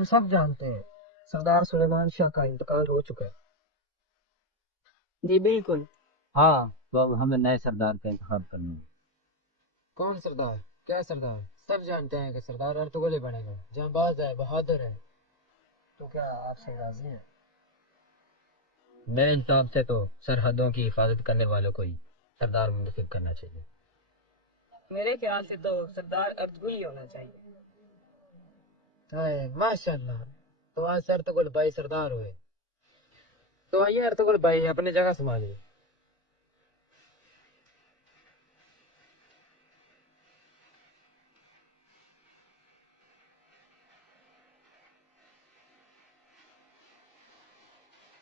हम सब जानते हैं सरदार सुलेमान शाह का इंतकाल हो चुका है। जी बिल्कुल। हाँ, तो अब हमें नए सरदार का इंतखाब करना है। कौन सरदार? क्या सरदार? सब जानते हैं कि सरदार अर्तुगरुल ही बनेगा। जांबाज है, बहादुर है। तो क्या आपसे राजी है? मेरे हिसाब से तो सरहदों की हिफाजत करने वालों को ही सरदार मुंतखब करना चाहिए। मेरे ख्याल से तो सरदार अर्जुन ही होना चाहिए। हाय माशाल्लाह, तो आज अर्तुगरुल भाई सरदार हुए। तो आइए अर्तुगरुल भाई अपनी जगह संभालिए।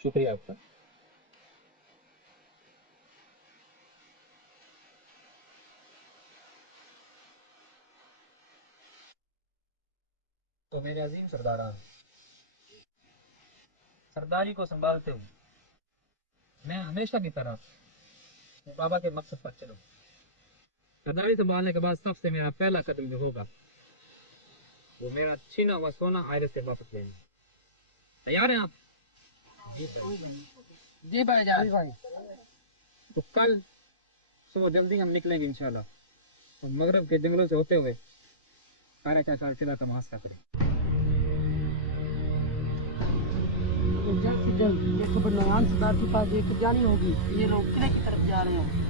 शुक्रिया आपका। तो मेरे अजीम सरदारान, सरदारी को संभालते हुए मैं हमेशा की तरह बाबा के मकसद पर चलूं। सरदारी संभालने के बाद सबसे मेरा पहला कदम जो होगा वो मेरा छीना हुआ सोना आयरस से वापस लेना। तैयार हैं आप? जी भाई जान भाई। तो कल सुबह जल्दी हम निकलेंगे इंशाल्लाह और मगरब के जंगलों से होते हुए साढ़े 4 किला का मुहासरा करें। जल्द से जल्द ये खबर नयान सरदार के पास लेकर जानी होगी। ये लोग किले की तरफ जा रहे हैं।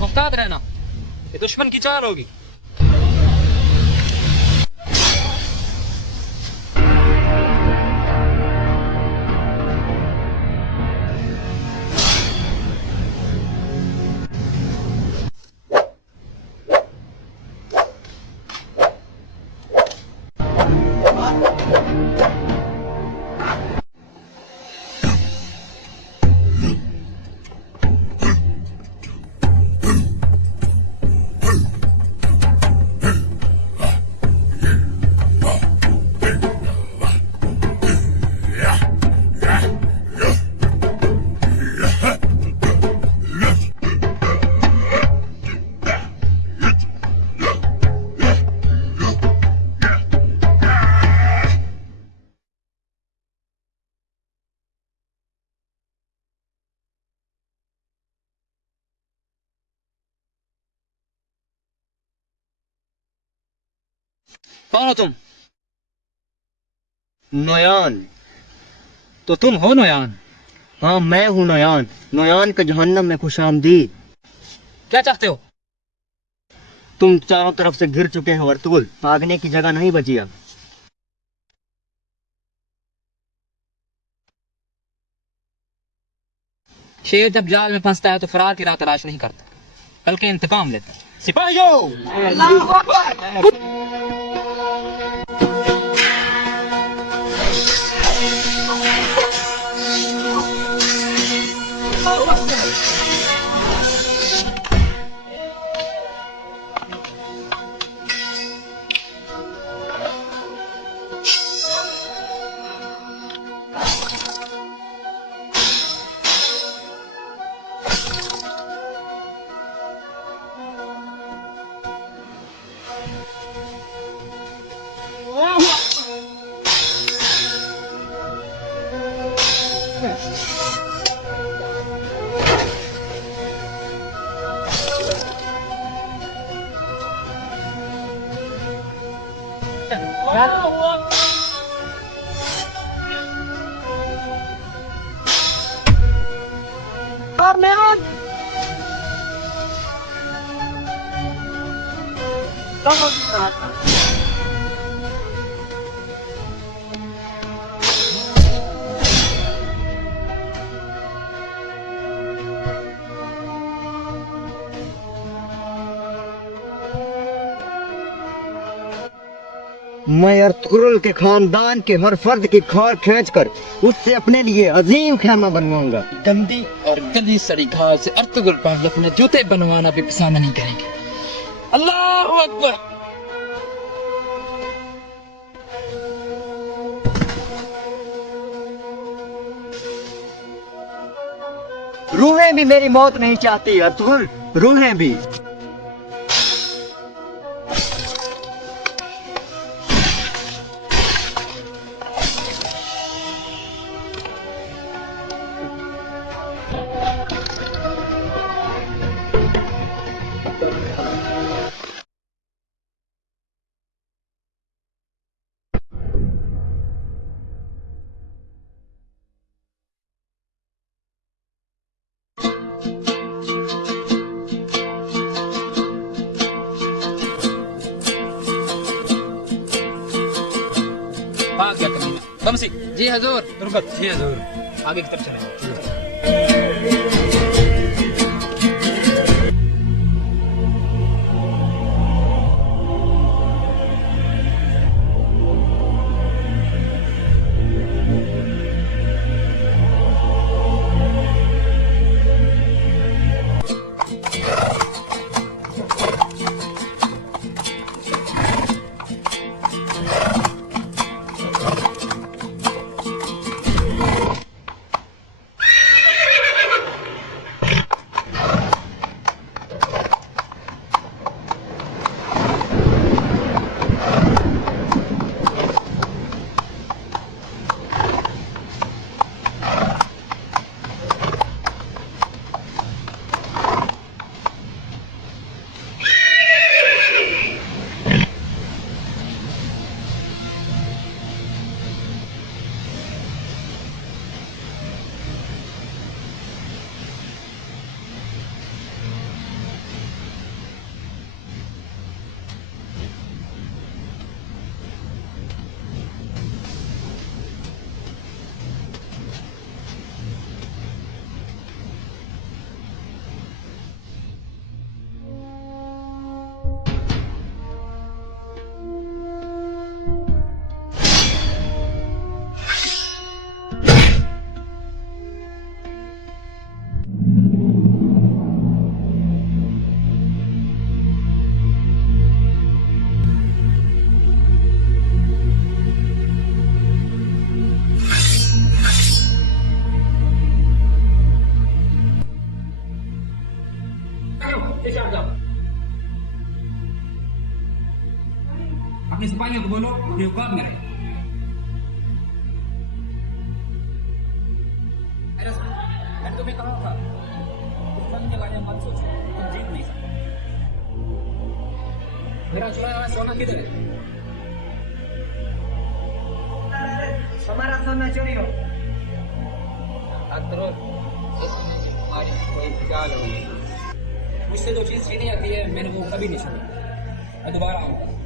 मुहतात रहना, ये दुश्मन की चाल होगी। कौन हो तुम? नोयान। तो तुम हो नोयान? हाँ मैं हूँ नोयान। नोयान के जहन्नम में खुशामदीद। क्या चाहते हो? तुम चारों तरफ से घिर चुके हो अर्तुगरुल, भागने की जगह नहीं बची अब। शेर जब जाल में फंसता है तो फरार की राह तलाश नहीं करता, बल्कि इंतकाम लेता है। सिपाहियों! और मैं मैं अर्तुगरुल के खानदान के हर फर्द की खार खींच कर उससे अपने लिए अजीम खैमा बनवाऊंगा। गंदी और गंदी सड़ी घास से अर्तुगरुल पागल अपने जूते बनवाना भी पसंद नहीं करेंगे। अल्लाह अकबर। रूहें भी मेरी मौत नहीं चाहती अर्तुगरुल, रूहें भी। हाँ क्या कमीना बमसी। जी हजूर। दुर्गत। जी हजूर। आगे की तरफ चलें। अपने सिपाहियों को बोलो अपने औकात में रहे। मैंने तुम्हें कहा था इस जंग के बारे में मत सोचो, तुम जीत नहीं सकते। मेरा चुराया हुआ सोना किधर है? हमारा सोना चोरी हो। अर्तुगरुल, इसमें तुम्हारी कोई चाल होगी। मुझसे जो चीज़ छीनी जाती है मैंने वो कभी नहीं छीनी। मैं दोबारा आऊँगा।